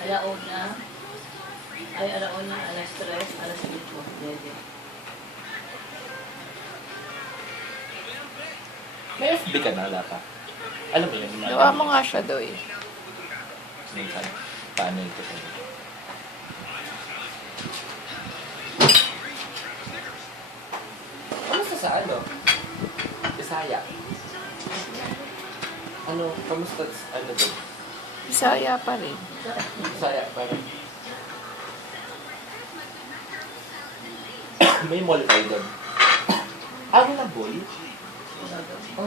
Alauna. Ay, alauna, alas 3, alas 5. Dede. May FB ka na, wala pa. Alam mo yun? Gawa mo nga siya, Doy. Minsan, paano ito? Kamusta sa ano? Bisaya. Ano, kamusta ano doon? Bisaya pa rin. Bisaya, parang... May mall kayo doon. Ah, wala mall? Oh.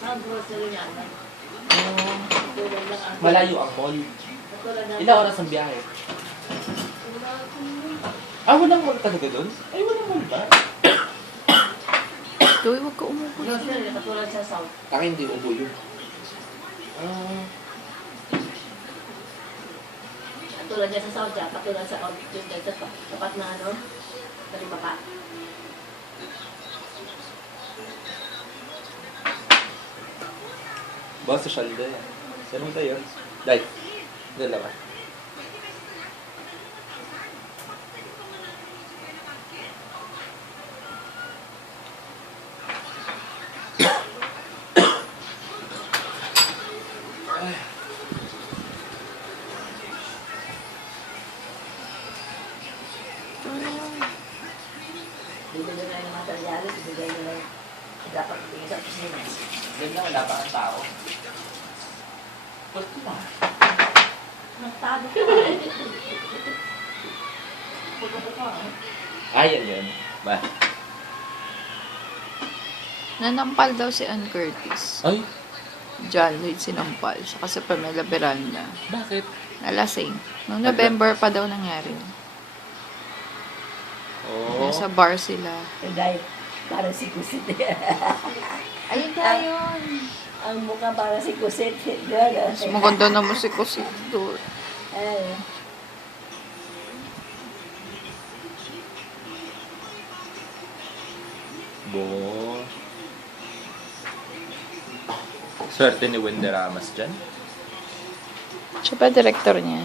Ang grocery niya. Oh. Tulad lang ang... Malayo ang mall. Tulad lang. Ilang oras ang biyahe? Ah, walang mall talaga doon? Ay, walang mall ba? Doy, huwag ka umupo. Grocery, katulad sa South. Akin hindi ubo yun. Ah, Katulad niya sa South, katulad sa South, yung sa tapat na ano, Talibaka. ba, social day. Saan mo tayo? Day. Dalawa. Bibigyan nila ng materialis, bibigyan nila yung dapat bibigyan sa opisina. Diyan na wala pa ang tao. Ba't na? Nagtago ka. Pagkapo ka. Ah, yan yun. Ba? Nanampal daw si Ann Curtis. Ay, John Lloyd sinampal siya kasi Pamela Miranda. bakit? Nalasing. Noong November pa daw nangyari. Oh. Nasa bar sila. Dahil para si Kusit. Ayun na yun. Ang mukha para si Kusit. Gano'n. Mas maganda na musiko si Doy. Ay. Bo. Swerte ni Wendy Ramos dyan. Siya pa director niya.